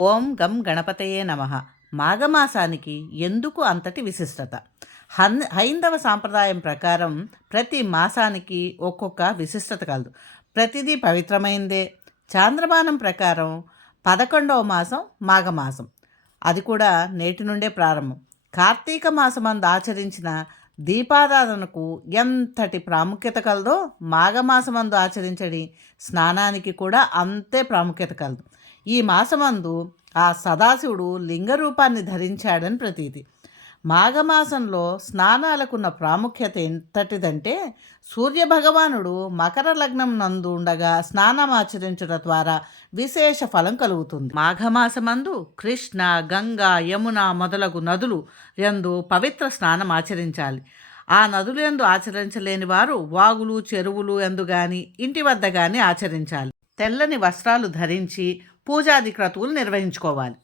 ఓం గం గణపతయే నమః. మాఘమాసానికి ఎందుకు అంతటి విశిష్టత? హైందవ సాంప్రదాయం ప్రకారం ప్రతి మాసానికి ఒక్కొక్క విశిష్టత కలదు. ప్రతిదీ పవిత్రమైందే. చాంద్రమానం ప్రకారం 11వ మాసం మాఘమాసం. అది కూడా నేటి నుండే ప్రారంభం. కార్తీక మాసమందు ఆచరించిన దీపారాధనకు ఎంతటి ప్రాముఖ్యత కలదో మాఘమాసమందు ఆచరించడి స్నానానికి కూడా అంతే ప్రాముఖ్యత కలదు. ఈ మాసమందు ఆ సదాశివుడు లింగ రూపాన్ని ధరించాడని ప్రతీతి. మాఘమాసంలో స్నానాలకున్న ప్రాముఖ్యత ఎంతటిదంటే సూర్యభగవానుడు మకర లగ్నం నందు ఉండగా స్నానమాచరించడం ద్వారా విశేష ఫలం కలుగుతుంది. మాఘమాసమందు కృష్ణ, గంగా, యమున మొదలగు నదులు యందు పవిత్ర స్నానం ఆచరించాలి. ఆ నదులు యందు ఆచరించలేని వారు వాగులు, చెరువులు యందు గాని ఇంటి వద్ద గాని ఆచరించాలి. తెల్లని వస్త్రాలు ధరించి పూజాది క్రతువులు నిర్వహించుకోవాలి.